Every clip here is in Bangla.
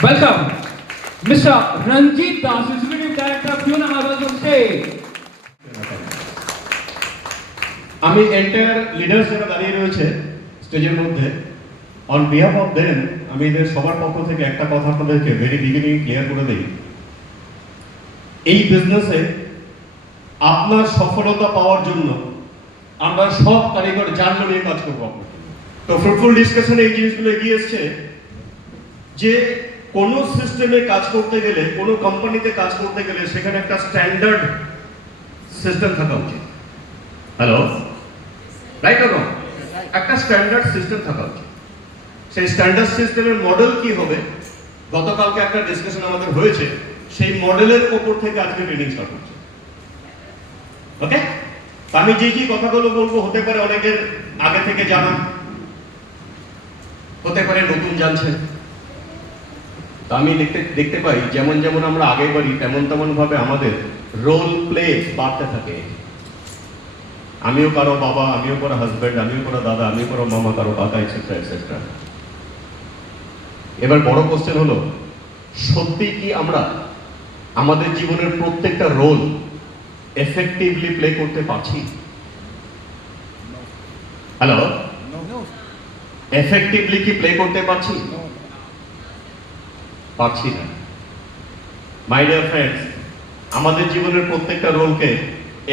Welcome, Mr. Ranjit Das, Executive Director of Pune House on stage. আমি এন্টায়ার লিডার্স যারা দাঁড়িয়ে রয়েছে স্টেজের মধ্যে অন বিহাফ অফ দেম আমি এদের সবার পক্ষ থেকে একটা কথা আপনাদেরকে ভেরি বিগিনিং ক্লিয়ার করে দিই। এই বিজনেসে আপনার সফলতা পাওয়ার জন্য আমরা সব কারিগর জানলো নিয়ে কাজ করবো আপনাকে। তো ফ্রুটফুল ডিসকাশনে এই জিনিসগুলো এগিয়ে এসছে যে কোনো সিস্টেমে কাজ করতে গেলে, কোনো কোম্পানিতে কাজ করতে গেলে সেখানে একটা স্ট্যান্ডার্ড সিস্টেম থাকা উচিত। Hello, right or wrong? একটা স্ট্যান্ডার্ড সিস্টেম থাকা উচিত। সেই স্ট্যান্ডার্ড সিস্টেমের মডেল কি হবে, গতকালকে একটা ডিসকাশন আমাদের হয়েছে, সেই মডেলের উপর থেকে আজকে ট্রেনিং স্টার্ট হচ্ছে। ওকে, আমি যে কথাগুলো বলবো হতে পারে অনেকের আগে থেকে জানা, হতে পারে নতুন জানছেন। তা আমি দেখতে পাই যেমন যেমন আমরা আগে বাড়ি তেমন তেমন ভাবে আমাদের রোল প্লে বাড়তে থাকে। আমিও কারো বাবা, আমিও কারো হাজবেন্ড, আমিও কারো দাদা, আমিও কারো মামা, কারো কাকা, এটসেট্রা এটসেট্রা। এবার বড় কোশ্চেন হলো, সত্যি কি আমরা আমাদের জীবনের প্রত্যেকটা রোল এফেক্টিভলি প্লে করতে পারছি? হ্যালো, এফেক্টিভলি কি প্লে করতে পারছি? পারছি না। মাই ডিয়ার ফ্রেন্ডস, আমাদের জীবনের প্রত্যেকটা রোলকে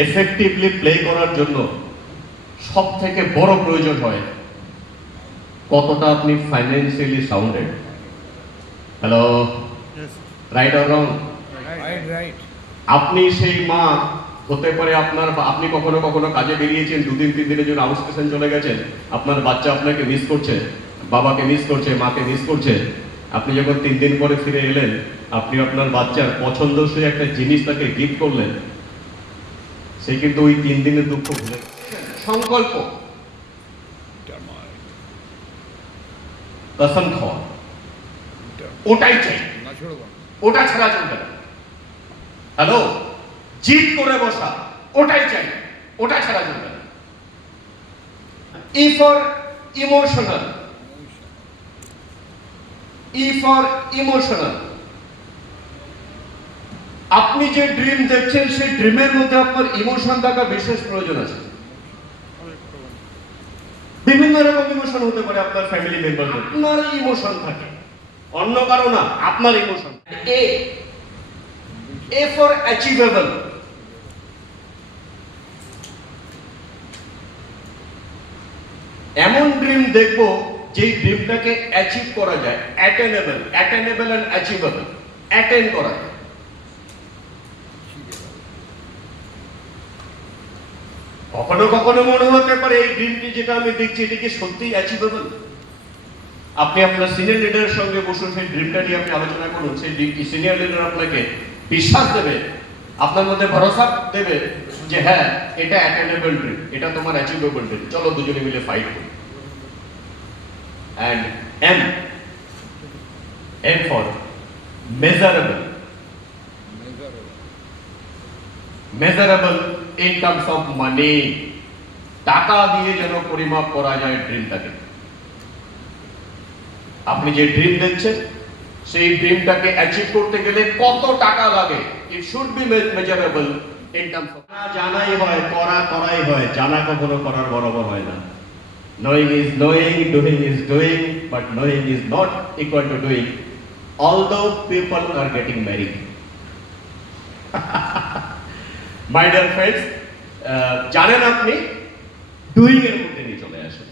এফেক্টিভলি প্লে করার জন্য সব থেকে বড় প্রয়োজন হয় কতটা আপনি financially sounded. Hello, right or wrong? Right. আপনি সেই মা হতে পারে, আপনি কখনো কখনো কাজে বেরিয়েছেন, 2-3 দিনের জন্য আউট স্টেশন চলে গেছেন, আপনার বাচ্চা আপনাকে মিস করছে, বাবাকে মিস করছে, মাকে মিস করছে। আপনি যখন 3 দিন পরে ফিরে এলেন, আপনি আপনার বাচ্চার পছন্দসই একটা জিনিস তাকে গিফট করলেন, সে কিন্তু ওই 3 দিনের দুঃখ ভুলে সংকল্প কসম খাওয়া, ওটাই চাই, ওটা ছাড়া চলবে না। হ্যালো, জিদ করে বসা, ওটাই চাই, ওটা ছাড়া চলবে না। E for emotional, E for emotional. আপনি যে ড্রিম দেখছেন সেই ড্রিমের মধ্যে আপনার ইমোশন থাকা বিশেষ প্রয়োজন আছে। বিভিন্ন রকম ইমোশন হতে পারে আপনার ফ্যামিলি মেম্বারদের, আপনার ইমোশন থাকে, অন্য কারো না, আপনার ইমোশন। A for achievable. এমন ড্রিম দেখবো যেই ড্রিমটাকে অ্যাচিভ করা যায়, attainable, attainable and achievable, attain করা যায়। কখনো কখনো মনে হতে পারে এই ড্রিমটি যেটা আমি দেখছি এটা কি সত্যিই অ্যাচিভেবল। আপনি আপনার সিনিয়র লিডারের সঙ্গে বসে সেই ড্রিমটা নিয়ে আপনি আলোচনা করুন, সেই সিনিয়র লিডার আপনাকে বিশ্বাস দেবে, আপনার মধ্যে ভরসা দেবে যে হ্যাঁ এটা অ্যাটেনেবল ড্রিম, এটা তোমার অ্যাচিভেবল ড্রিম, চলো দুজনে মিলে ফাইট করি। And M for measurable. Measurable in terms of money. টাকা দিয়ে যেন পরিমাপ করা যায় ড্রিমটাকে। আপনি যে ড্রিম দেখছেন সেই ড্রিমটাকে অ্যাচিভ করতে গেলে কত টাকা লাগে, it should be measurable in terms of. জানাই হয়, করাই হয়, জানা কখনো করার বরাবর হয় না। Knowing is knowing, doing is doing, but knowing is not equal to doing. Although people are getting married. My dear friends, জানেন আপনি ডুইং এর মধ্যে নিয়ে চলে আসেন।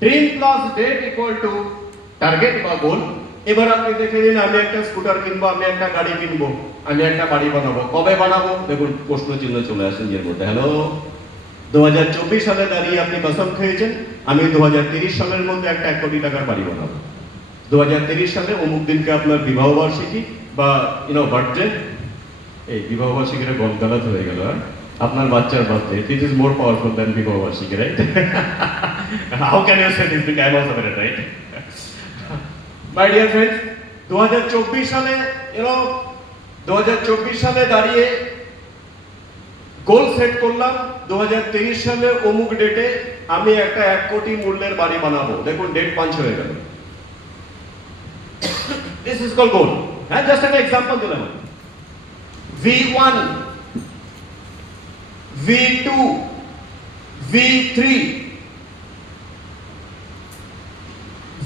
Dream plus date equal to target বা গোল। এবার আপনি দেখে নিন, আমি একটা স্কুটার কিনবো, আমি একটা গাড়ি কিনবো, আমি একটা বাড়ি বানাবো, কবে বানাবো? দেখুন প্রশ্ন চিহ্ন চলে আসেন এর মধ্যে। হ্যালো, 2024 সালে দাঁড়িয়ে আপনি কসম খেয়েছেন আমি 2030 সালের মধ্যে একটা 1 কোটি টাকার বাড়ি বানাবো। 2030 সালে অমুক দিনকে আপনার বিবাহ বার্ষিকী বা বার্থডে, এই বিবাহ বার্ষিকীটা গলগালাত হয়ে গেল, আপনার বাচ্চার birthday, this is more powerful than বিবাহ বার্ষিকী, right? How can you say this because I was aware, right? My dear friends, 2024 সালে 2024 সালে দাঁড়িয়ে গোল সেট করলাম 2023 সালে অমুক ডেটে আমি একটা 1 কোটি মূল্যের বাড়ি বানাবো। দেখুন ডেট পাঞ্চ হয়ে গেল। This is called goal. হ্যাঁ, জাস্ট একটা এক্সাম্পল দিলাম। V1, V2, V3,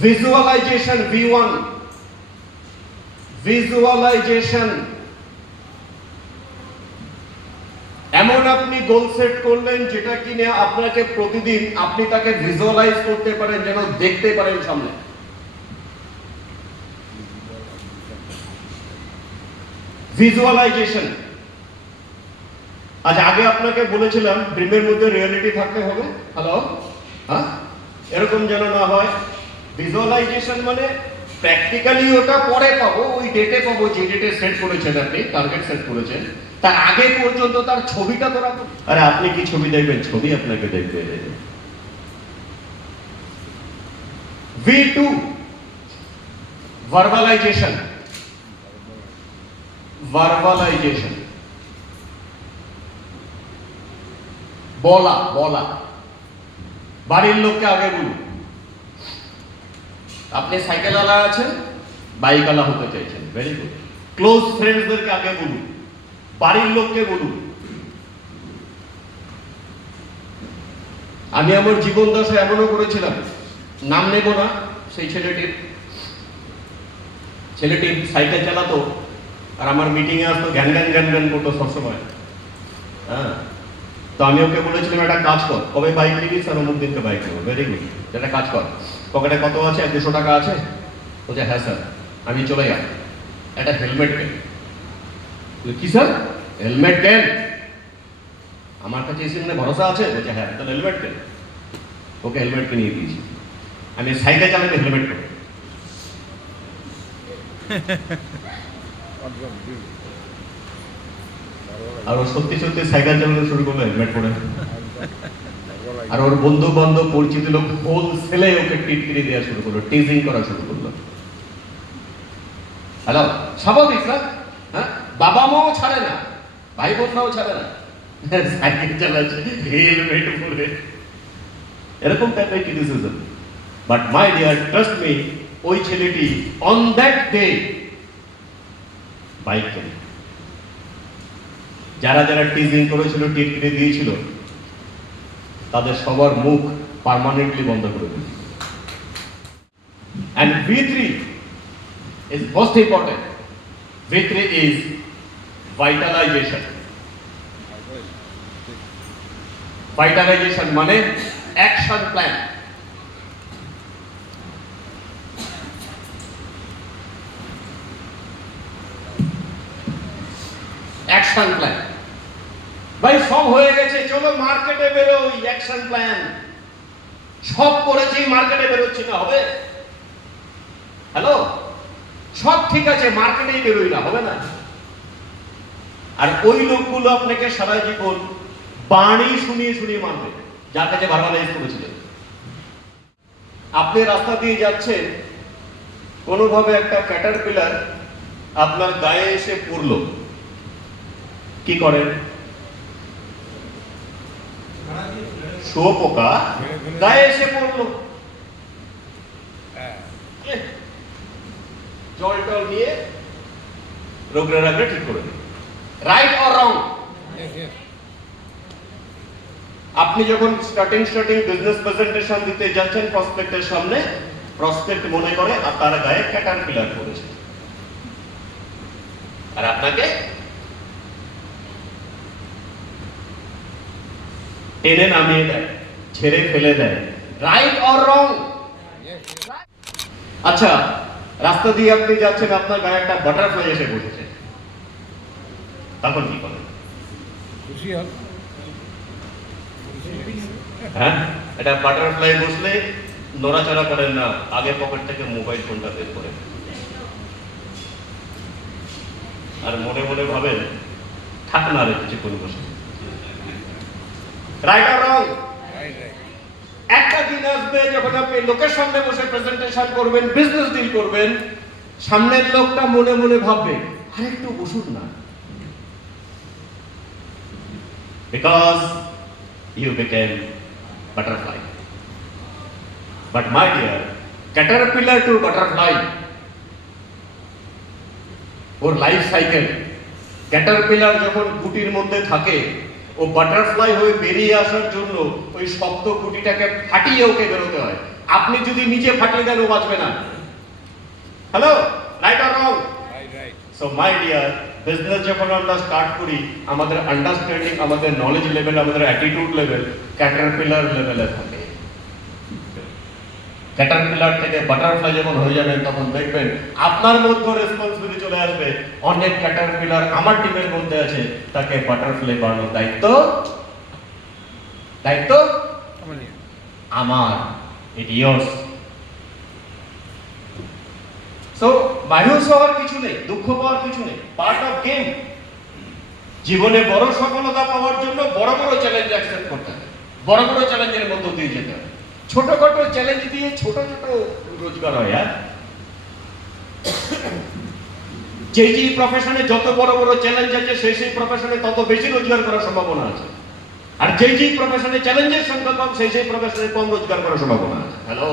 visualization V1, visualization। এমন আপনি গোল সেট করলেন যেটা কিনে আপনাকে প্রতিদিন আপনি তাকে ভিজুয়ালাইজ করতে পারেন, যেন দেখতে পারেন সামনে। ভিজুয়ালাইজেশন। আজ আগে আপনাকে বলেছিলাম ড্রিমের মধ্যে রিয়েলিটি থাকতে হবে। হ্যালো, হ্যাঁ, এরকম যেন না হয়। ভিজুয়ালাইজেশন মানে প্র্যাকটিক্যালি ওটা পরে পাবো, ওই ডেটে পাবো যে ডেটে সেট করেছেন, আপনি টার্গেট সেট করেছেন, তার আগে পর্যন্ত তার ছবিটা তো রাখুন। আরে আপনি কি ছবি দেখবেন? ছবি আপনাকে দেখবে। V2, verbalisation. ভার্বালাইজেশন, বলা বলা। বাড়ির লোককে আগে বলুন। আপনি সাইকেলওয়ালা আছেন, বাইকওয়ালা হতে চাইছেন, ভেরি গুড। ক্লোজ ফ্রেন্ডসদেরকে আগে বলুন, বাড়ির লোককে বলুন। আমি আমার জীবন দশা এমনও করেছিলাম, নাম নেব না, সেই ছেলেটি সাইকেল চালাতো আর আমার মিটিং এ আসতো, জ্ঞান জ্ঞান জ্ঞান জ্ঞান করতো সবসময়। হ্যাঁ, তো আমি ওকে বলেছিলাম একটা কাজ কর, কবে বাইক নিবি? স্যার অমুক দিনকে বাইক নেবো। ভেরি গুড, একটা কাজ কর, পকেটে কত আছে? 200 টাকা আছে? বলছে হ্যাঁ স্যার। আমি চলে যাই, একটা হেলমেট কেন? কি স্যার হেলমেট কেন? আমার কাছে এসে মানে ভরসা আছে? বলছে হ্যাঁ। তাহলে হেলমেট কেন? ওকে হেলমেট কিনে দিয়েছি। আমি সাইকেল চালাতে হেলমেট কেন? আর ও সত্যি সত্যি সাইকেল চালানো শুরু করলো হেলমেট পরে। আর ওর বন্ধু বান্ধব পরিচিত লোক হোলসেলে ওকে টিটকিরি দেওয়া শুরু করলো, টিজিং করা শুরু করলো। হ্যালো, স্বাভাবিক না? হ্যাঁ, বাবা মাও ছাড়ে না, ভাই বোনরাও ছাড়ে না, সাইকেল চালাচ্ছে হেলমেট পরে। এরকম টাইপের criticism. But my dear, trust me, ওই ছেলেটি অন দ্যাট ডে বাইক কেনে। যারা যারা টিজিং করেছিল, টিটকিরি দিয়েছিল, তাদের সবার মুখ পার্মানেন্টলি বন্ধ করে দিল। And V3 is most important. V3 is vitalization. Vitalization মানে action plan. Action plan. ভাই সব হয়ে গেছে, চলো মার্কেটে বেরোই। অ্যাকশন প্ল্যান সব করেছি, মার্কেটে বেরোচ্ছি না, হবে? হ্যালো, সব ঠিক আছে, মার্কেটেই বেরোই না, হবে না? আর ওই লোকগুলো আপনাকে সারা জীবন বাণী শুনিয়ে শুনিয়ে মানবে, যার কাছে ভার্বালাইজ করেছিলেন। আপনি রাস্তা দিয়ে যাচ্ছেন, কোনোভাবে একটা ক্যাটারপিলার আপনার গায়ে এসে পড়লো, কি করেন? শুয়োপোকা গায়ে এসে পড়লো, জল টল নিয়ে রোগরে রাগরে ঠিক করে দিন। Right or wrong? আপনি যখন স্টার্টিং বিজনেস প্রেজেন্টেশন দিতে যাচ্ছেন প্রসপেক্টের সামনে, প্রসপেক্ট মনে করে আর তার গায়ে ক্যাটারপিলার পড়েছে, আর আপনাকে টেনে নামিয়ে দেয়, ছেড়ে ফেলে দেয়। Right or wrong? আচ্ছা, রাস্তা দিয়ে আপনি যাচ্ছেন, আপনার গায়ে একটা বাটারফ্লাই এসে বসেছে, তখন কি করেন? খুশি হন। হ্যাঁ, এটা বাটারফ্লাই বসলে নড়াচড়া করেন না, আগে পকেট থেকে মোবাইল ফোনটা বের করেন আর মনে মনে ভাবেন থাক না রে কিছুক্ষণ বসে। Right or wrong? একটা দিন আসবে যখন আপনি লোকের সামনে বসে প্রেজেন্টেশন করবেন, বিজনেস ডিল করবেন, সামনের লোকটা মনে মনে ভাববে আরেকটু বসুন না, because you became butterfly. But my dear, caterpillar to butterfly, or life cycle. Caterpillar যখন গুটির মধ্যে থাকে, ও বাটারফ্লাই হয়ে বেরিয়ে আসার জন্য ওই শক্ত গুটিটাকে ফাটিয়ে ওকে বেরোতে হয়। আপনি যদি নিজে ফাটিয়ে দেন, ও বাঁচবে না। Hello, right or wrong? So my dear, business যখন আমরা স্টার্ট করি, আমাদের আন্ডারস্ট্যান্ডিং, আমাদের নলেজ লেভেল, আমাদের অ্যাটিটিউড লেভেল ক্যাটারপিলার লেভেলে থাকে। ক্যাটারপিলার থেকে বাটারফ্লাই যখন হয়ে যাবেন, তখন দেখবেন আপনার মধ্যে রেসপন্সিবিলিটি চলে আসবে। অনেক ক্যাটারপিলার আমার টিমের মধ্যে আছে, তাকে বাটারফ্লাই বানানোর দায়িত্ব আমার। ইট ইয়ার্স। সো মায়ুস হওয়ার কিছু নেই, দুঃখ পাওয়ার কিছু নেই, পার্ট অফ গেম। জীবনে বড় সফলতা পাওয়ার জন্য বড় বড় চ্যালেঞ্জ অ্যাকসেপ্ট করতে হবে, বড় বড় চ্যালেঞ্জের মধ্য দিয়ে যেতে হবে। ছোটখাটো চ্যালেঞ্জ দিয়ে ছোট ছোট রোজগার হয়। যে প্রফেশনে যত বড় বড় চ্যালেঞ্জ আছে, সেই প্রফেশনে তত বেশি রোজগার করার সম্ভাবনা আছে। আর যে প্রফেশনে চ্যালেঞ্জের সংখ্যা কম, সেই প্রফেশনে কম রোজগার করার সম্ভাবনা আছে। হ্যালো,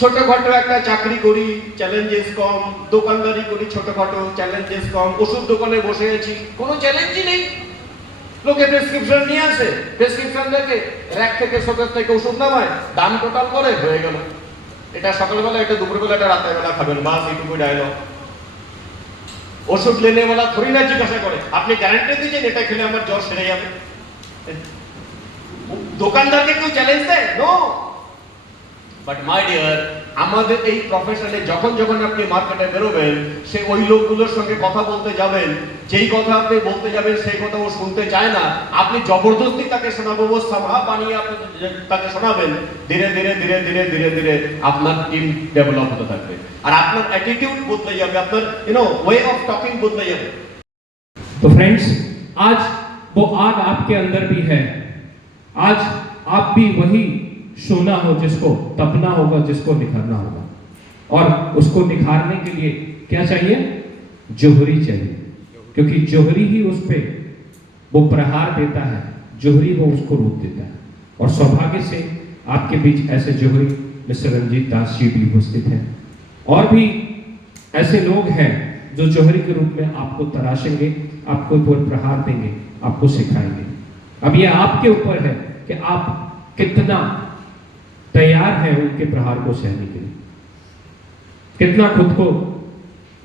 ছোটখাটো একটা চাকরি করি, চ্যালেঞ্জেস কম। দোকানদারি করি, ছোটখাটো, চ্যালেঞ্জেস কম। ওষুধ দোকানে বসে আছি, কোনো চ্যালেঞ্জই নেই। লোকে প্রেসক্রিপশন নিয়ে আসে, প্রেসক্রিপশন দেখে র‍্যাক থেকে শোকেস থেকে ওষুধ নামায়, দাম টোটাল করে, হয়ে গেল। এটা সকালবেলা, এটা দুপুরবেলা, এটা রাতের বেলা খাবেন, বাস এইটুকু ডায়লগ। ওষুধ লেনেওয়ালা থোড়ি না জিজ্ঞাসা করে আপনি গ্যারান্টি দিয়েছেন এটা খেলে আমার জ্বর সেরে যাবে? দোকানদারকে কেউ চ্যালেঞ্জ দেয়? নো। বাট মাই ডিয়ার, আমাদের এই প্রফেশনে যখন যখন আপনি মার্কেটে বেরোবেন, সে ওই লোকগুলোর সঙ্গে কথা বলতে যাবেন, যেই কথা আপনি বলতে যাবেন সেই কথা ও শুনতে চায় না। আপনি জবরদস্তি তাকে শোনাবো, ও সামহা বানিয়ে আপনি তাকে শোনাবেন। ধীরে ধীরে ধীরে ধীরে ধীরে ধীরে আপনার টিম ডেভেলপ হতে থাকবে, আর আপনার অ্যাটিটিউড বদলে যাবে, আপনার ওয়ে অফ টকিং বদলে যাবে। तो फ्रेंड्स, आज वो आग आपके अंदर भी है। आज आप भी वही सोना हो जिसको तपना होगा, जिसको निखारना होगा। और उसको निखारने के लिए क्या चाहिए? जोहरी चाहिए, क्योंकि जोहरी ही उस पे वो प्रहार देता है, जोहरी वो उसको रूप देता है। और सौभाग्य से आपके बीच ऐसे जोहरी मिस्टर रंजीत दास जी भी उपस्थित हैं। और भी ऐसे लोग हैं जो जोहरी के रूप में आपको तराशेंगे, आपको कोई प्रहार देंगे, आपको सिखाएंगे। अब ये आपके ऊपर है कि आप कितना तैयार है उनके प्रहार को सहने के लिए, कितना खुद को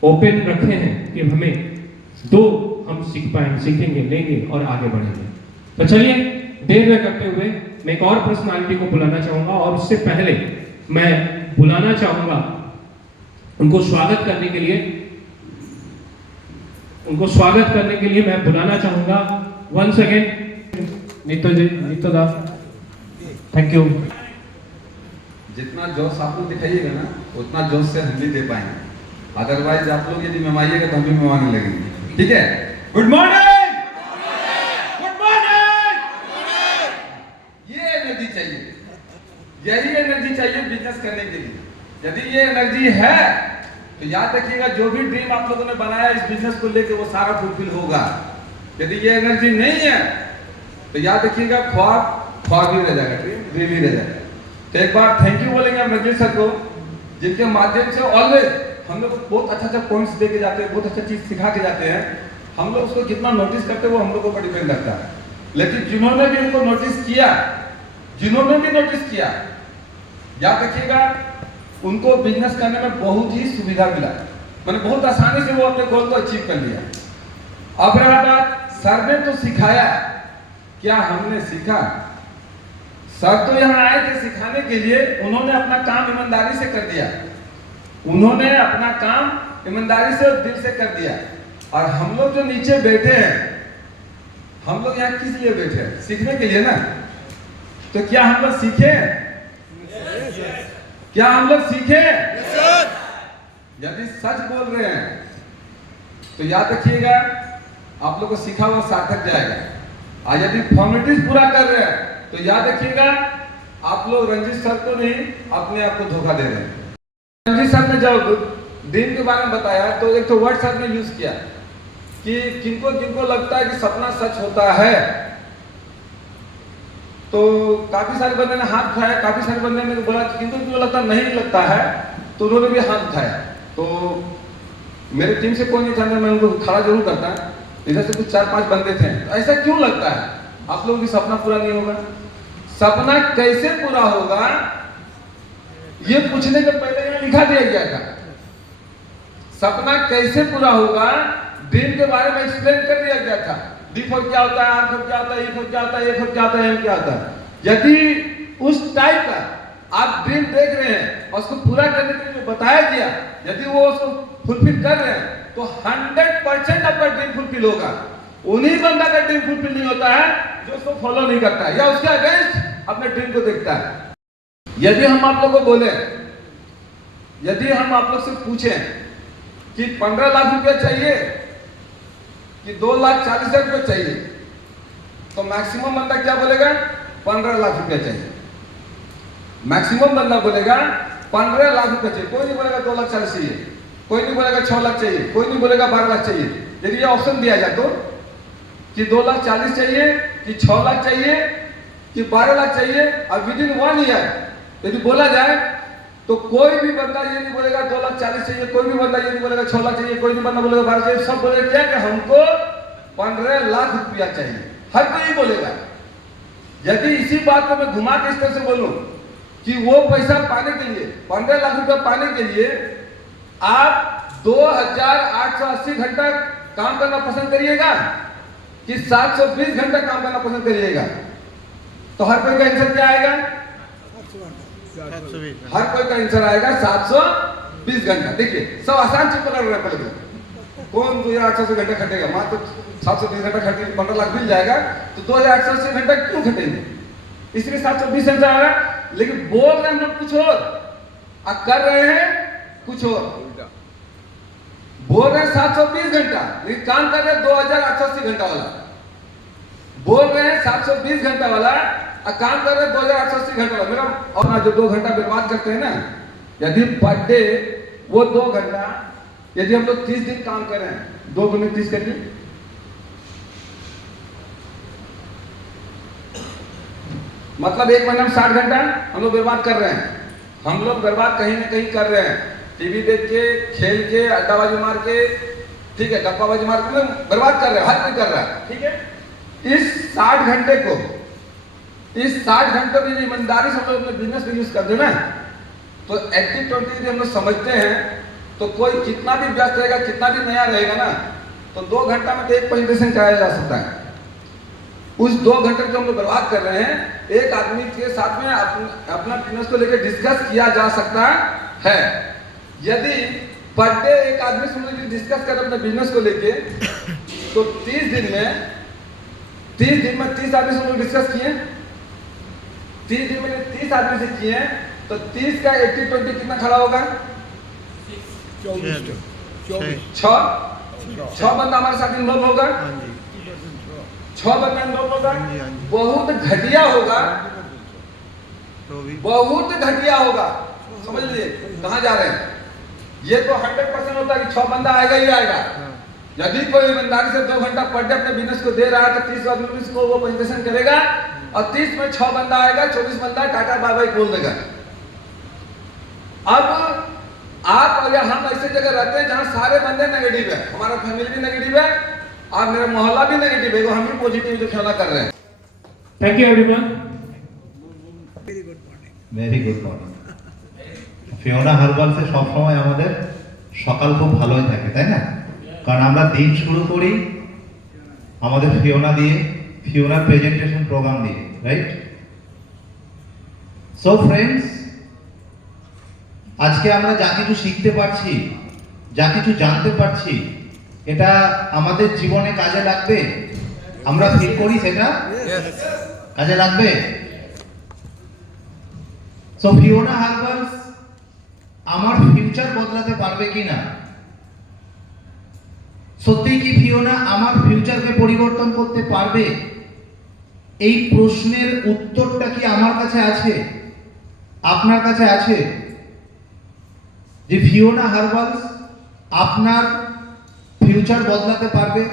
ओपन रखे हैं कि हमें दो हम सीखेंगे, लेंगे और आगे बढ़ेंगे। तो चलिए, देर न करते हुए मैं एक और पर्सनालिटी को बुलाना चाहूंगा, और उससे पहले मैं बुलाना चाहूंगा उनको स्वागत करने के लिए मैं बुलाना चाहूंगा once again Nito Das. Thank you. जितना जोश आप लोग दिखाइएगा ना, उतना जोश से हम भी दे पाएंगे। अदरवाइज आप लोग यदि मेवाइएगा तो हम भी मेवाने लगेंगे। ठीक है? Good morning, good morning. ये एनर्जी चाहिए, यही एनर्जी चाहिए बिजनेस करने के लिए। यदि ये एनर्जी है तो याद रखिएगा, जो भी ड्रीम आप लोगों ने बनाया इस बिजनेस को लेकर, वो सारा फुलफिल होगा। यदि ये एनर्जी नहीं है तो याद रखिएगा, ख्वाब ही रह जाएगा, ड्रीम ही रह जाएगा। तो एक बार थैंक यू बोलेंगे हम रंजीत सर को, जिनके माध्यम से ऑलवेज हम लोग बहुत अच्छा पॉइंट्स दे के जाते हैं, बहुत अच्छा चीज सिखा के जाते हैं। हम लोग उसको जितना नोटिस करते हैं वो हम लोगों पर डिपेंड करता है। लेकिन जिन्होंने भी उनको नोटिस किया, याद रखिएगा, उनको बिजनेस करने में बहुत ही सुविधा मिला, मैंने बहुत आसानी से वो अपने गोल को अचीव कर लिया। अब रहा बात, सर ने तो सिखाया, क्या हमने सीखा? सर तो यहाँ आए थे सिखाने के लिए, उन्होंने अपना काम ईमानदारी से कर दिया, उन्होंने अपना काम ईमानदारी से और दिल से कर दिया। और हम लोग जो नीचे बैठे हैं, हम लोग यहाँ किस लिए बैठे हैं? सीखने के लिए ना। तो क्या हम लोग सीखे? क्या हम लोग सीखे? यदि सच बोल रहे हैं तो याद रखिएगा, आप लोग को सीखा हुआ सार्थक जाएगा। और यदि फॉर्मेलिटीज पूरा कर रहे हैं तो याद रखिएगा, आप लोग रंजीत सर को नहीं, अपने आप को धोखा दे रहे हैं। रंजीत सर ने जब ड्रीम के बारे में बताया तो एक तो वर्ड सर ने यूज किया कि किनको किनको लगता है कि सपना सच होता है। तो काफी सारे बंदे ने हाथ उठाया, काफी सारे बंदे ने बोला किनको किनको लगता नहीं लगता है। तो उन्होंने भी हाथ उठाया। तो मेरे टीम से कोई नहीं था, मैं उनको खड़ा जरूर करता, इधर से कुछ 4-5 बंदे थे। ऐसा क्यों लगता है आप लोगों की सपना पूरा नहीं होगा? सपना कैसे पूरा होगा ये पूछने के पहले यहाँ लिखा दिया गया था। सपना कैसे पूरा होगा ड्रीम के बारे में एक्सप्लेन कर दिया गया था। डी फॉर क्या होता है, आर फॉर क्या होता है, ई फॉर क्या होता है, ए फॉर क्या होता है, एम क्या होता है। यदि उस टाइप का आप ड्रीम देख रहे हैं और उसको पूरा करने के लिए जो बताया गया, यदि वो उसको फुलफिल कर रहे हैं तो 100% आपका ड्रीम फुलफिल होगा। उन्हीं बंदा का ड्रीम फुलफिल नहीं होता है जो उसको फॉलो नहीं करता है या उसके अगेंस्ट अपने ड्रीम को देखता है। यदि हम आप लोग को बोले, यदि हम आप लोग से पूछें कि 15 लाख रुपया चाहिए कि 2,40,000 रुपया चाहिए, तो मैक्सिमम बंदा क्या बोलेगा? 15 लाख रुपया चाहिए। मैक्सिमम बंदा बोलेगा 15 लाख रुपया चाहिए। कोई नहीं बोलेगा 2,40,000 चाहिए, कोई नहीं बोलेगा 6 लाख चाहिए, कोई नहीं बोलेगा 12 लाख चाहिए। यदि ये ऑप्शन दिया जाए तो कि 2,40,000 चाहिए कि 6 लाख चाहिए कि 12 लाख चाहिए, और विद इन 1 ईयर यदि बोला जाए तो कोई भी बंदा ये नहीं बोलेगा 2,40,000 चाहिए, कोई भी बंदा ये नहीं बोलेगा 6 लाख चाहिए, कोई नहीं बंदा बोलेगा 12 चाहिए। सब बोलेगा क्या कि हमको 15 लाख रुपया चाहिए। हर कोई बोलेगा। यदि इसी बात को मैं घुमा के इस तरह से बोलूं कि वो पैसा पाने के लिए, 15 लाख रुपया पाने के लिए आप 2,880 घंटा काम करना पसंद करिएगा कि 720 घंटा काम करना पसंद करिएगा? तो हर कोई का आंसर क्या आएगा? हर कोई का आंसर आएगा 720 घंटा। देखिए सब आसान चीज पकड़ रहे हैं। पहले तो कौन 2,880 घंटा खटेगा? मात्र 720 घंटा खटे 15 लाख मिल जाएगा, तो 2,880 घंटा क्यों खटेंगे? इसलिए 720 घंटा आ रहा है। लेकिन बोल रहे हैं हम लोग कुछ और और कर रहे हैं कुछ और। बोल रहे हैं 720 घंटा लेकिन काम कर रहे हैं 2,880 घंटा वाला। बोल रहे हैं 720 घंटा वाला और काम कर रहे हैं 2,880 घंटा वाला। मेरा और ना जो 2 घंटा बर्बाद करते हैं ना, यदि पर डे वो 2 घंटा, यदि हम लोग 30 दिन काम कर रहे हैं, 2 गुने 30 करिए, मतलब 1 महीने में 60 घंटा हम लोग बर्बाद कर रहे हैं। हम लोग बर्बाद कहीं ना कहीं कर रहे हैं, टीवी देख के, खेल के, अड्डाबाजी मार के, ठीक है, गप्पाबाजी मार के बर्बाद कर रहे हैं। हर कोई कर रहा है, ठीक है। इस 60 घंटे को, इस 60 घंटे की ईमानदारी से हम लोग अपने बिजनेस में यूज कर देना, तो 80-20 यदि हम लोग समझते हैं तो कोई कितना भी व्यस्त रहेगा, कितना भी नया रहेगा ना, तो 2 घंटा में तो एक प्रेजेंटेशन कराया जा सकता है। उस 2 घंटे जो हम लोग बर्बाद कर रहे हैं, एक आदमी के साथ में अपना बिजनेस को लेकर डिस्कस किया जा सकता है। यदि पर डे एक आदमी से हम लोग डिस्कस कर अपने बिजनेस को लेके, तो 30 दिन में 30 आदमी से हम लोग डिस्कस किए, 30 दिन में 30 आदमी से किए, तो 30 का 80-20 कितना खड़ा होगा? 6 बंदा हमारे साथ इन्वॉल्व होगा, 6 बंदा इन्वॉल्व होगा। बहुत घटिया होगा, बहुत घटिया होगा। समझ लीजिए कहां जा रहे हैं। ये तो 100% होता है कि 6 बंदा आएगा ही आएगा। यदि कोई ईमानदारी से 2 घंटा पर डे अपने बिजनेस को दे रहा है, तो 30 आदमी को वो प्रेजेंटेशन करेगा और 30 में 6 बंदा आएगा, 24 बंदा टाटा बाय बाय बोल देगा। अब आप और हम ऐसे जगह रहते हैं जहां सारे बंदे नेगेटिव है, हमारा फैमिली भी नेगेटिव है और मेरा मोहल्ला भी नेगेटिव है, हम भी पॉजिटिव जो खेला कर रहे हैं। Thank you everyone. Very good morning. Fiona হারবালসে সবসময় আমাদের সকাল খুব ভালোই থাকে, তাই না? কারণ আমরা দিন শুরু করি আমাদের ফিওনা দিয়ে, ফিওনার প্রেজেন্টেশন প্রোগ্রাম দিয়ে, রাইট? সো ফ্রেন্ডস, আজকে আমরা যা কিছু শিখতে পারছি, যা কিছু জানতে পারছি, এটা আমাদের জীবনে কাজে লাগবে। আমরা ফিল করি সেটা কাজে লাগবে। সো ফিওনা হারবালস আমার ফিউচার বদলাতে পারবে কিনা? সত্যি কি ফিওনা আমার ফিউচারকে পরিবর্তন করতে পারবে? এই প্রশ্নের উত্তরটা কি আমার কাছে আছে, আপনার কাছে আছে? যে ফিওনা হারবালস আপনার ফিউচার বদলাতে পারবে?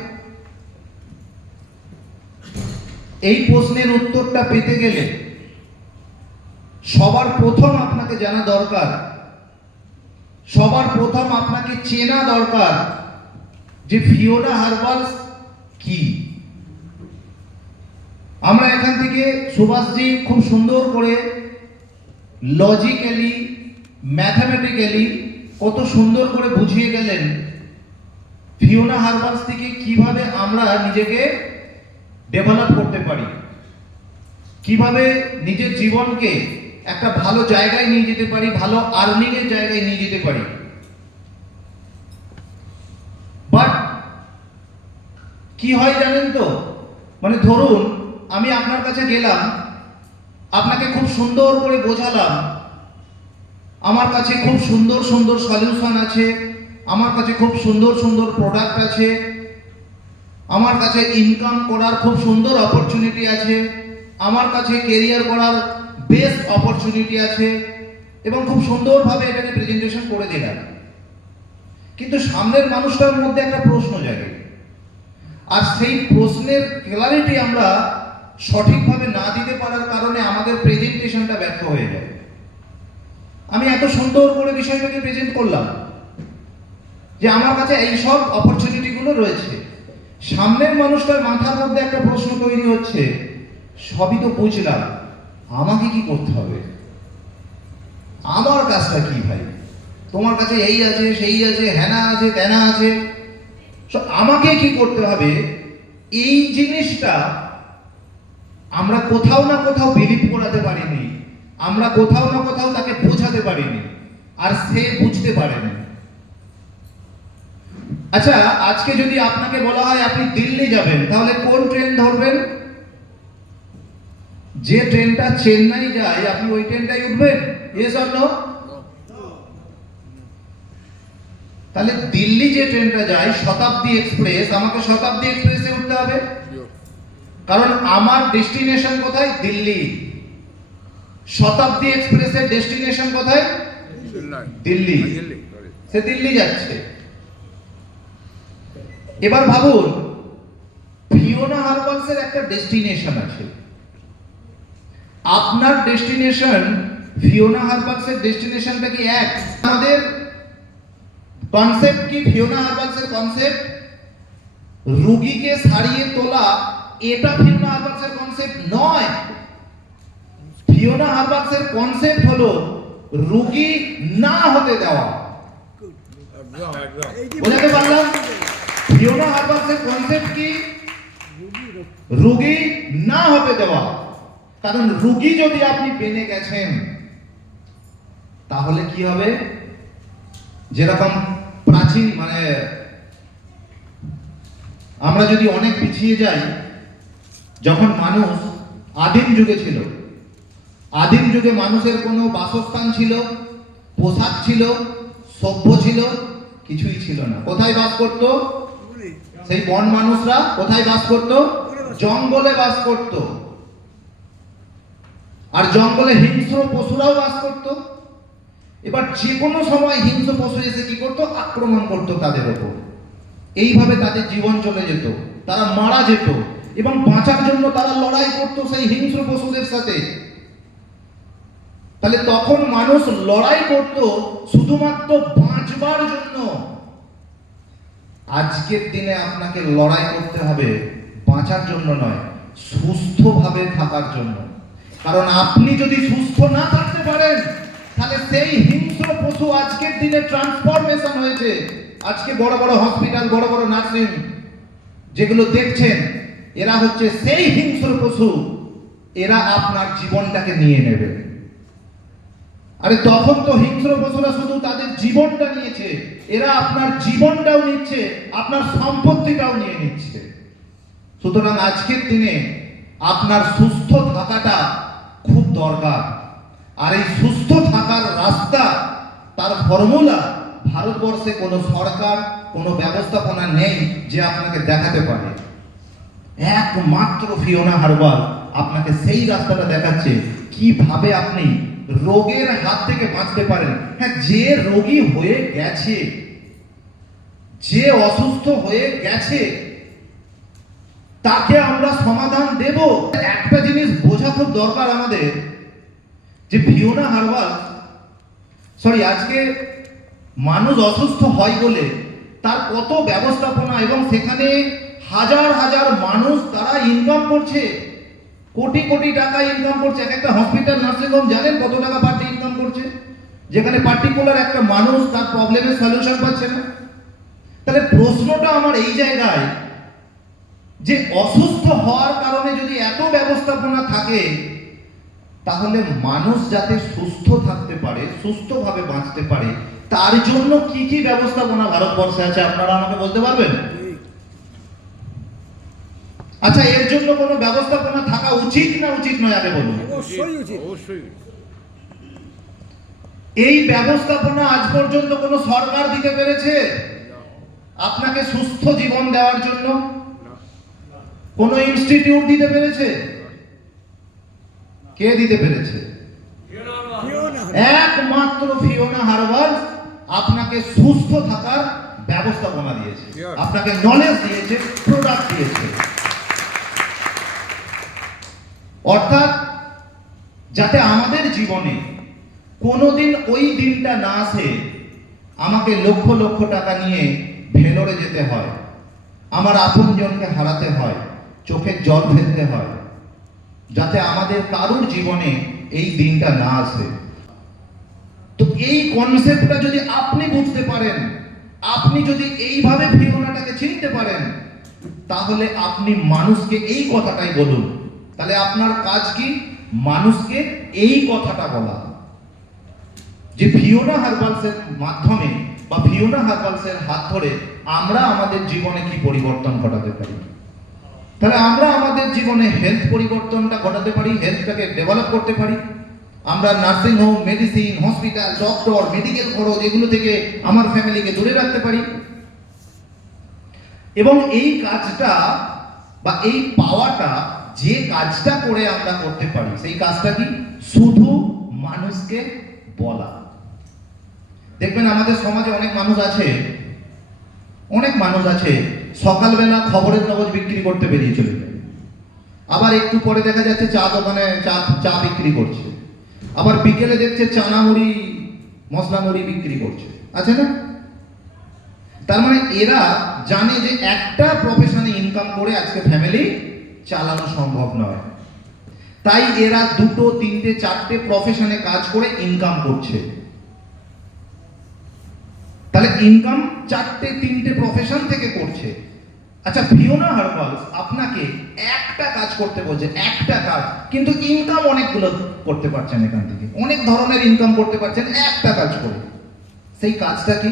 এই প্রশ্নের উত্তরটা পেতে গেলে সবার প্রথম আপনাকে জানা দরকার সবার প্রথম আপনাকে চেনা দরকার যে ফিওনা হার্বালস কি। আমরা এখান থেকে সুভাষজি খুব সুন্দর করে লজিক্যালি ম্যাথমেটিক্যালি কত সুন্দর করে বুঝিয়ে গেলেন ফিওনা হার্বালস থেকে কিভাবে আমরা নিজেকে ডেভেলপ করতে পারি, কিভাবে নিজের জীবনকে একটা ভালো জায়গায় নিয়ে যেতে পারি, ভালো আর্নিং এর জায়গায় নিয়ে যেতে পারি। বাট কি হয় জানেন তো, মানে ধরুন আমি আপনার কাছে গেলাম, আপনাকে খুব সুন্দর করে বোঝালাম আমার কাছে খুব সুন্দর সুন্দর সলিউশন আছে, আমার কাছে খুব সুন্দর সুন্দর প্রোডাক্ট আছে, আমার কাছে ইনকাম করার খুব সুন্দর অপরচুনিটি আছে, আমার কাছে কেরিয়ার করার বেস্ট অপরচুনিটি আছে, এবং খুব সুন্দরভাবে এটাকে প্রেজেন্টেশন করে দিলাম। কিন্তু সামনের মানুষটার মধ্যে একটা প্রশ্ন জাগে, আর সেই প্রশ্নের ক্লারিটি আমরা সঠিকভাবে না দিতে পারার কারণে আমাদের প্রেজেন্টেশনটা ব্যর্থ হয়ে যায়। আমি এত সুন্দর করে বিষয়টাকে প্রেজেন্ট করলাম যে আমার কাছে এই সব অপরচুনিটিগুলো রয়েছে, সামনের মানুষটার মাথার মধ্যে একটা প্রশ্ন তৈরি হচ্ছে, সবই তো বুঝলাম, আমাকে কি করতে হবে, আমার কাজটা কি ভাই, তোমার কাছে এই আছে সেই আছে হ্যানা আছে তেনা আছে, আমাকে কি করতে হবে, এই জিনিসটা আমরা কোথাও না কোথাও বিলিভ করাতে পারিনি, আমরা কোথাও না কোথাও তাকে বোঝাতে পারিনি, আর সে বুঝতে পারেনি। আচ্ছা, আজকে যদি আপনাকে বলা হয় আপনি দিল্লি যাবেন, তাহলে কোন ট্রেন ধরবেন? যে ট্রেনটা চেন্নাই যায় আপনি ওই ট্রেনটাই উঠবেন? Yes or no? তাহলে দিল্লি যে ট্রেনটা যায় শতাব্দী এক্সপ্রেস, আমাকে শতাব্দী এক্সপ্রেসে উঠতে হবে, কারণ আমার ডেস্টিনেশন কোথায়? দিল্লি। শতাব্দী এক্সপ্রেসের ডেস্টিনেশন কোথায়? দিল্লি। সে দিল্লি যাচ্ছে। এবার ভাবুন, ফিওনা হার্বালসের একটা ডেস্টিনেশন আছে, আপনার ডেস্টিনেশন ফিওনা হার্বালসের ডেস্টিনেশনটা কি এক? আমাদের কনসেপ্ট কি ফিওনা হার্বালসের কনসেপ্ট? রোগীকে সারিয়ে তোলা, এটা ফিওনা হার্বালসের কনসেপ্ট নয়। ফিওনা হার্বালসের কনসেপ্ট হলো রোগী না হতে দেওয়া। বোঝাতে পারলাম? ফিওনা হার্বালসের কনসেপ্ট কি? রোগী না হতে দেওয়া। কারণ রোগী যদি আপনি পেনে গেছেন তাহলে কি হবে? যেরকম প্রাচীন, মানে আমরা যদি অনেক পিছিয়ে যাই, যখন মানুষ আদিম যুগে ছিল, আদিম যুগে মানুষের কোনো বাসস্থান ছিল, পোশাক ছিল, সভ্য ছিল, কিছুই ছিল না। কোথায় বাস করত? সেই বন মানুষরা কোথায় বাস করত? জঙ্গলে বাস করত। আর জঙ্গলে হিংস্র পশুরাও বাস করত। এবার যে কোনো সময় হিংস্র পশু এসে কি করত? আক্রমণ করত তাদের উপর। এইভাবে তাদের জীবন চলে যেত, তারা মারা যেত, এবং বাঁচার জন্য তারা লড়াই করত সেই হিংস্র পশুদের সাথে। তাহলে তখন মানুষ লড়াই করত শুধুমাত্র বাঁচবার জন্য। আজকের দিনে আপনাকে লড়াই করতে হবে বাঁচার জন্য নয়, সুস্থভাবে থাকার জন্য। কারণ আপনি যদি সুস্থ না থাকতে পারেন, তাহলে সেই হিংস্র পশু আজকের দিনে ট্রান্সফরমেশন হয়েছে। আজকে বড় বড় হসপিটাল, বড় বড় নার্সিং যেগুলো দেখছেন, এরা হচ্ছে সেই হিংস্র পশু। এরা আপনার জীবনটাকে নিয়ে নেবে। আরে তখন তো হিংস্র পশুরা শুধু তাদের জীবনটা নিয়েছে, এরা আপনার জীবনটাও নিচ্ছে, আপনার সম্পত্তিটাও নিয়ে নিচ্ছে। সুতরাং আজকের দিনে আপনার সুস্থ থাকাটা খুব দরকার। আর এই সুস্থ থাকার রাস্তা, তার ফর্মুলা ভারতবর্ষে কোনো সরকার, কোনো ব্যবস্থাপনা নেই যে আপনাকে দেখাতে পারে। একমাত্র ফিওনা হার্বাল আপনাকে সেই রাস্তাটা দেখাচ্ছে, কিভাবে আপনি রোগের হাত থেকে বাঁচতে পারেন। হ্যাঁ, যে রোগী হয়ে গেছে, যে অসুস্থ হয়ে গেছে, তাকে আমরা সমাধান দেব। একটা জিনিস বোঝা খুব দরকার আমাদের, যে ফিওনা হার্বাল, আজকে মানুষ অসুস্থ হয় বলে তার কত ব্যবস্থাপনা, এবং সেখানে হাজার হাজার মানুষ তারা ইনকাম করছে, কোটি কোটি টাকা ইনকাম করছে। এক একটা হসপিটাল নার্সিংহোম জানেন কত টাকা পার ডে ইনকাম করছে, যেখানে পার্টিকুলার একটা মানুষ তার প্রবলেমের সলিউশন পাচ্ছে না। তাহলে প্রশ্নটা আমার এই জায়গায় যে অসুস্থ হওয়ার কারণে যদি এত ব্যবস্থাপনা থাকে, তাহলে মানুষ যাতে সুস্থ থাকতে পারে, সুস্থভাবে বাঁচতে পারে, তার জন্য কি কি ব্যবস্থাপনা ভারতবর্ষে আছে আপনারা আমাকে বলতে পারবেন? আচ্ছা, এর জন্য কোনো ব্যবস্থাপনা থাকা উচিত না উচিত নয় আগে বলুন। অবশ্যই। এই ব্যবস্থাপনা আজ পর্যন্ত কোনো সরকার দিতে পেরেছে আপনাকে সুস্থ জীবন দেওয়ার জন্য? কোনো ইনস্টিটিউট দিতে পেরেছে? কে দিতে পেরেছে? একমাত্র ফিওনা হারবাল আপনাকে সুস্থ থাকার ব্যবস্থাপনা দিয়েছে, আপনাকে নলেজ দিয়েছে, প্রোডাক্ট দিয়েছে। অর্থাৎ যাতে আমাদের জীবনে কোনোদিন ওই দিনটা না আসে আমাকে লক্ষ লক্ষ টাকা নিয়ে ভেলোরে যেতে হয়, আমার আপনজনকে হারাতে হয়, চোখের জল ফেলতে হয়, যাতে আমাদের কারোর জীবনে এই দিনটা না আসে। তো এই কনসেপ্টটা যদি আপনি বুঝতে পারেন, আপনি যদি এইভাবে ফিওনাটাকে চিনতে পারেন, তাহলে আপনি মানুষকে এই কথাটাই বলুন। তাহলে আপনার কাজ কি? মানুষকে এই কথাটা বলা, যে ফিওনা হার্বালসের মাধ্যমে বা ফিওনা হার্বালসের হাত ধরে আমরা আমাদের জীবনে কি পরিবর্তন ঘটাতে পারি। তাহলে আমরা আমাদের জীবনে হেলথ পরিবর্তনটা ঘটাতে পারি, হেলথটাকে ডেভেলপ করতে পারি। আমরা nursing home, medicine, hospital, doctor, medical খরচ এগুলো থেকে আমার ফ্যামিলিকে দূরে রাখতে পারি। এবং এই কাজটা বা এই পাওয়াটা, যে কাজটা করে আমরা করতে পারি, সেই কাজটা কি? শুধু মানুষকে বলা। দেখবেন আমাদের সমাজে অনেক মানুষ আছে সকালবেলা খবরের কাগজ বিক্রি করতে বেরিয়ে চলে যায়, আবার একটু পরে দেখা যাচ্ছে চা দোকানে চা বিক্রি করছে, আবার বিকেলে দেখছে চানা মুড়ি, মশলা মুড়ি বিক্রি করছে, আছে না? তার মানে এরা জানে যে একটা প্রফেশনে ইনকাম করে আজকে ফ্যামিলি চালানো সম্ভব নয়, তাই এরা দুটো, তিনটে, চারটে প্রফেশনে কাজ করে ইনকাম করছে। তাহলে ইনকাম চারটে, তিনটে প্রফেশন থেকে করছে। আচ্ছা, ফিওনা হার্বালস আপনাকে একটা কাজ করতে বলছে, একটা কাজ, কিন্তু ইনকাম অনেকগুলো করতে পারছেন, এখান থেকে অনেক ধরনের ইনকাম করতে পারছেন একটা কাজ করে। সেই কাজটা কি?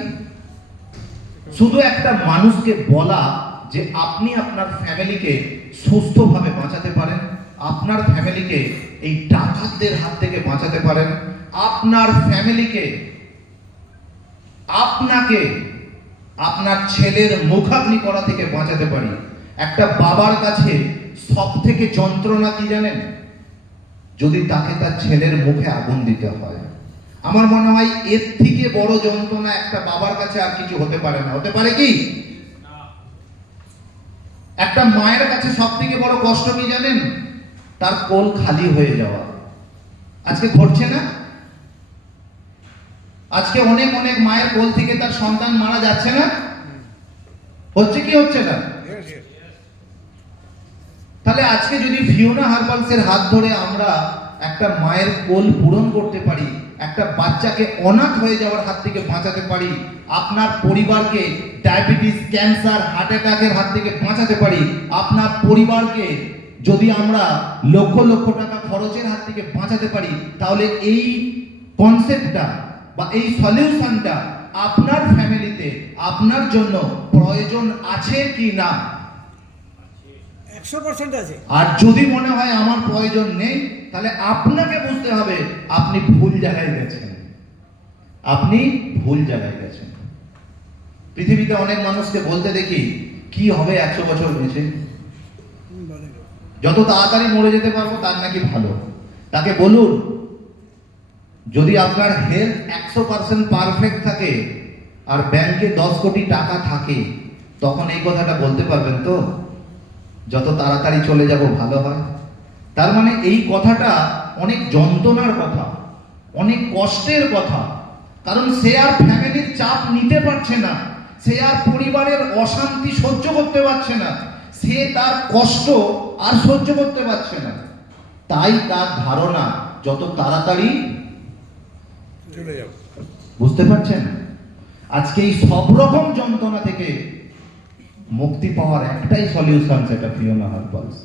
শুধু একটা মানুষকে বলা যে আপনি আপনার ফ্যামিলিকে সুস্থভাবে বাঁচাতে পারেন, আপনার ফ্যামিলিকে এই ডাকাতদের হাত থেকে বাঁচাতে পারেন, আপনার ফ্যামিলিকে, আপনাকে আপনার ছেলের মুখাগ্নি করা থেকে বাঁচাতে পারি। একটা বাবার কাছে সব থেকে যন্ত্রণা কি জানেন? যদি তাকে তার ছেলের মুখে আগুন দিতে হয়। আমার মনে হয় এর থেকে বড় যন্ত্রণা একটা বাবার কাছে আর কিছু হতে পারে না। হতে পারে কি? একটা মায়ের কাছে সব থেকে বড় কষ্ট কি জানেন? তার কোল খালি হয়ে যাওয়া। আজকে ঘটছে না? আজকে অনেক অনেক মায়ের কোল থেকে তার সন্তান মারা যাচ্ছে না? হচ্ছে কি হচ্ছে না? তাহলে আজকে যদি ফিওনা হার্বালসের হাত ধরে আমরা একটা মায়ের কোল পূরণ করতে পারি, একটা বাচ্চাকে অনাথ হয়ে যাওয়ার হাত থেকে বাঁচাতে পারি, আপনার পরিবারকে ডায়াবেটিস, ক্যান্সার, হার্ট অ্যাটাকের হাত থেকে বাঁচাতে পারি, আপনার পরিবারকে যদি আমরা লক্ষ লক্ষ টাকা খরচের হাত থেকে বাঁচাতে পারি, তাহলে এই কনসেপ্টটা বা এই সলিউশনটা আপনার ফ্যামিলিতে আপনার জন্য প্রয়োজন আছে কি না? 100% আছে। আর যদি মনে হয় আমার প্রয়োজন নেই, তাহলে আপনাকে বুঝতে হবে আপনি ভুল জায়গায় গেছেন, আপনি ভুল জায়গায় গেছেন। পৃথিবীতে অনেক মানুষকে বলতে দেখি কি হবে 100 বছর বেঁচে, যত তাড়াতাড়ি মরে যেতে পারবো তার নাকি ভালো। তাকে বলুন, যদি আপনার হেলথ 100% পারফেক্ট থাকে আর ব্যাংকে 10 কোটি টাকা থাকে, তখন এই কথাটা বলতে পারবেন তো যত তাড়াতাড়ি চলে যাব ভালো হয়? তার মানে এই কথাটা অনেক যন্ত্রণার কথা, অনেক কষ্টের কথা। কারণ সে আর ফ্যামিলির চাপ নিতে পারছে না, সে আর পরিবারের অশান্তি সহ্য করতে পারছে না, সে তার কষ্ট আর সহ্য করতে পারছে না। তাই তার ধারণা যত তাড়াতাড়ি বুঝতে পারছেন, আজকে এই সব রকম যন্ত্রণা থেকে মুক্তি পাওয়ার একটাই সলিউশন, সেটা ফিওনা হার্বালস।